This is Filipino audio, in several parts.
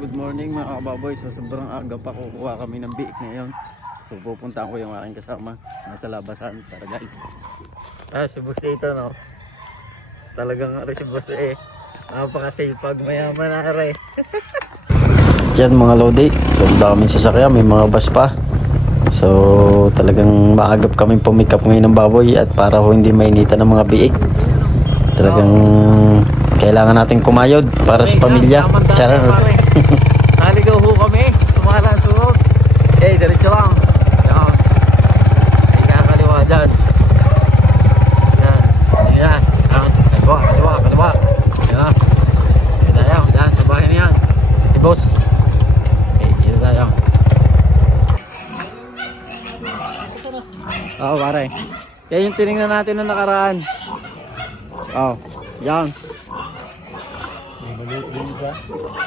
good morning mga kababoy. So sobrang aga pa, kukuha kami ng biik ngayon. So pupuntaan ko yung aking kasama nasa labasan para guys. Si boss ito no. Talagang si boss napakasipag, mayaman na are. Diyan mga lodi. So daming sasakyan, may mga bus pa. So talagang maagap kami pumikap ngayon ng baboy at para hindi mainitan ng mga biik. Talagang kailangan natin kumayod para sa pamilya. Charot. Naligaw ho kami. Sumala suot. Diretso lang. Ay kakaliwa dyan. Yan. Kaliwa. Yan. Dito tayo. Dyan sa bahay niyan. Si boss. Dito tayo. Pare. Yan yung tinignan natin nung nakaraan. Yan. Maliit din siya.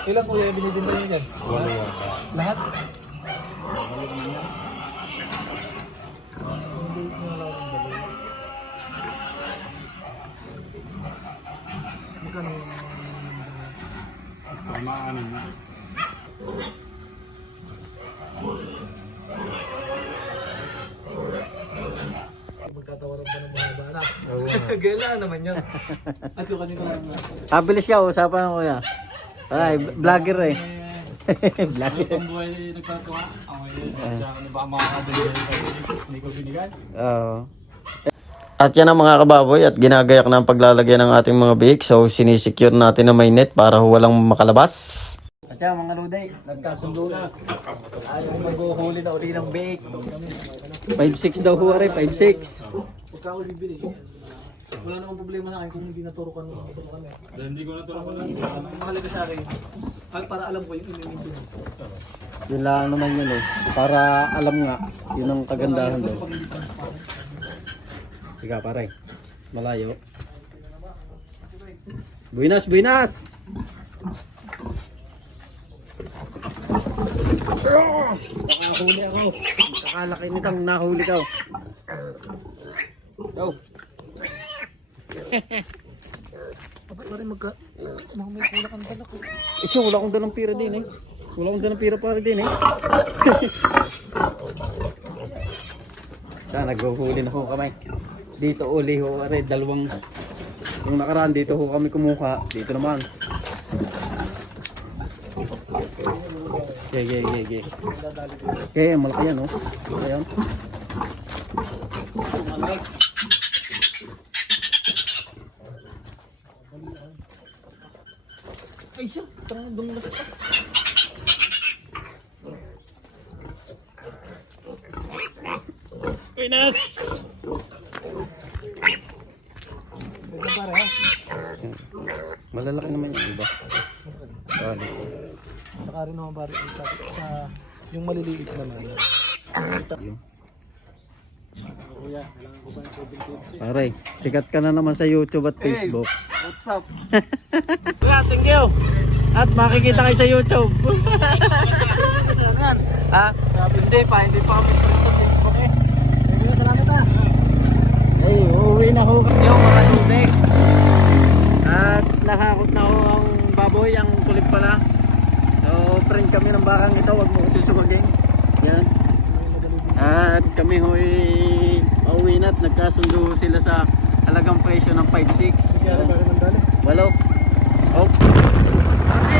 Ilang kuya binibinta niyo dyan? Wala yan. Lahat? Magkano yung maanin na? Magkatawaran ba ng mga anak? Gala naman yan. At yung kanina lang. Kabilis siya, usapan ko kuya. Ay, vlogger eh. Vlogger. Ang buhay nagtatawa. Ako yun. Ano ba ang mga kabili? Hindi ko binigay. Oo. At yan ang mga kababoy at ginagayak na ang paglalagyan ng ating mga biik. So sinisecure natin na may net para walang makalabas. At yan mga luday, nagkasundo na. Ayaw mag-uhuli na uli ng biik. 5'6" daw huwari, 5'6". Pagka ako bibili, wala namang problema sa akin kung hindi naturukan mo. Hindi ko naturukan lang. Ang mahalaga sa akin, para alam ko yung i-maintenance. Yun lang naman yun eh. Para alam nga, yun ang kagandahan daw. Sige pare, malayo. Buenas! Nakahuli ako. Nakalaki nitang nahuli ka. Go! Pare may kulak ang dala ko. Wala akong dalang pira din eh. Wala akong dalang pira para din eh. Saan naghuhuli na ho kami. Dito uli ho, dalawang yung nakaraan dito ho kami kumuha. Dito naman. Okay. Okay, malaki yan oh. Ayan. Ay siya, parang dunglas pa. Pinas! Pare ha? Malalaki naman yung iba. Bali. Saka rin naman pare sa yung maliliit naman. Kuya, kailangan ko ba ng 7 tips? Pare, sikat ka na naman sa YouTube at Facebook. What's up? Thank you! At makikita kayo sa YouTube. Ha? Hindi pa kami friends sa Facebook eh. Hindi na salamat ha. Ay, uuwi na ho kami yung mga tubig. At nakakot na ho ang baboy, ang kulit pala. So, friend kami ng bakang ito, wag mo susugagin. Yan. At kami ho'y pauwi na at nagkasundo sila sa halagang presyo ng 5'6". Kaya ba naman dali? Walo. Oh. Okay,